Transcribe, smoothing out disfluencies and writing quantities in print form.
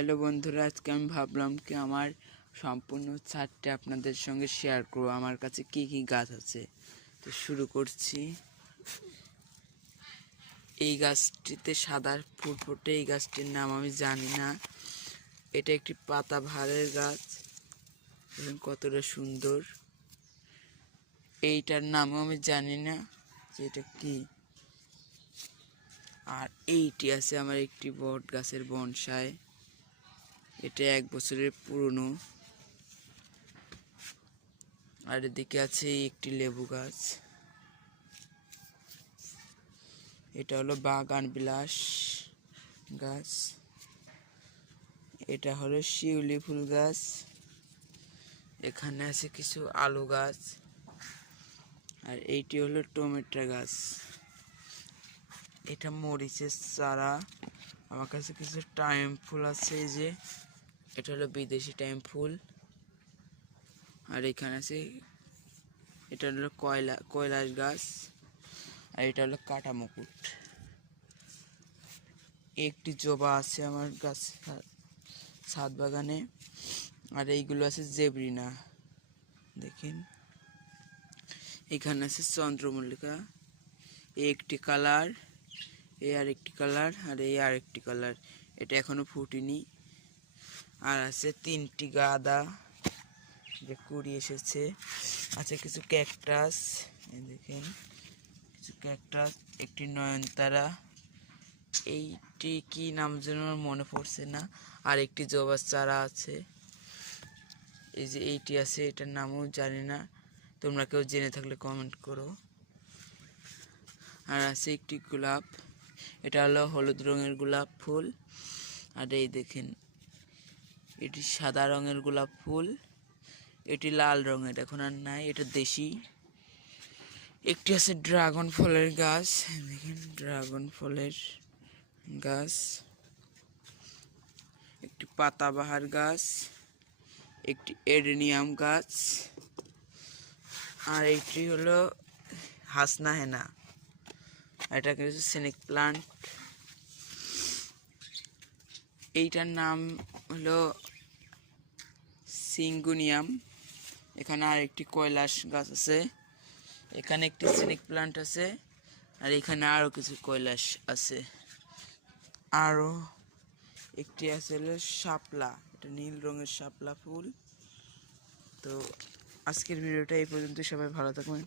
Hello বন্ধুরা, আজকে আমি ভাবলাম কি আমার সম্পূর্ণ ছাদটা আপনাদের সঙ্গে শেয়ার করব। আমার কাছে কি কি গাছ আছে, তো শুরু করছি। এই গাছটিতে সাদা ফুল ফোটে, এই গাছটির নাম আমি জানি না। এটা একটি পাতাবাহারের গাছ, দেখুন কতটা সুন্দর। এইটার নামও আমি জানি না যে এটা কি। আর এইটি আছে আমার একটি বট গাছের বনসাই, এটা 1 বছরের পুরনো। আর এদিকে আছে একটি লেবু গাছ, এটা হলো বাগান বিলাস গাছ। এটা হলো শিউলি ফুল গাছ। এখানে আছে কিছু আলু গাছ। আর এইটি হলো টমেটো গাছ। এটা মরিচের চারা। আমার কাছে কিছু টাইম ফুল আছে, এই যে এটা হলো বিদেশি টাইম ফুল। আর এখানে আছে, এটা হলো কৈলাস গাছ। আর এটা হলো কাটা মুকুট। একটি জবা আছে আমার গাছ ছাদ বাগানে। আর এইগুলো আছে জেবরিনা, দেখেন। এখানে আছে চন্দ্রমল্লিকা, একটি কালার, এই আরেকটি কালার, আর এই আরেকটি কালার, এটা এখনো ফুটেনি। আর আছে 3টি গাঁদা, যে কুড়ি এসেছে। আছে কিছু ক্যাকটাস, দেখেন কিছু ক্যাকটাস, একটি নয়নতারা, এইটি কি নাম যেন আমার মনে পড়ছে না। আর একটি জবার চারা আছে, এই যে এইটি আছে, এটার নামও জানি না, তোমরা কেউ জেনে থাকলে কমেন্ট করো। আর আছে একটি গোলাপ, এটা হলো হলুদ রঙের গোলাপ ফুল। আর এই দেখেন, এটি সাদা রঙের গোলাপ ফুল, এটি লাল রঙের, এখন আর নাই, এটা দেশি। একটি আছে ড্রাগন ফলের গাছ, দেখেন ড্রাগন ফলের গাছ। একটি পাতাবাহার গাছ, একটি এডেনিয়াম গাছ। আর এইটি হলো হাসনা হেনা, এটা কিছু স্নেক প্লান্ট। এইটার নাম হলো সিঙ্গুনিয়াম। এখানে আর একটি কৈলাস গাছ আছে, এখানে একটি স্নেক প্লান্ট আছে, আর এখানে আরও কিছু কৈলাস আছে। আরও একটি আছে হলো শাপলা, এটা নীল রঙের শাপলা ফুল। তো আজকের ভিডিওটা এই পর্যন্ত, সবাই ভালো থাকবেন।